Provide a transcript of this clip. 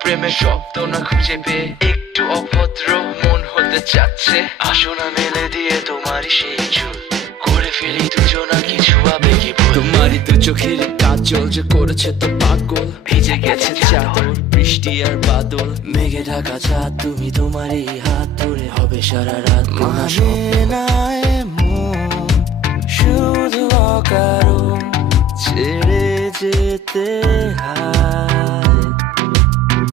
প্রেমের শব্দ না খুঁজে পেয়ে একটু অভদ্র মন হতে চাচ্ছে। আসো না মেলে দিয়ে তোমারই সেই চুল, করে ফেলি দুজনা কিছু আবেগী ভুল। তোমারই দু চোখের কাজল যে করেছে তো পাগল, ভিজে গেছে চাদর বৃষ্টি আর বাদল, মেঘে ঢাকা চাঁদ তুমি তোমারই হাত ধরে হবে সারা রাত। মানে না এমন শুধু অকারণ ছেড়ে যেতে হয়।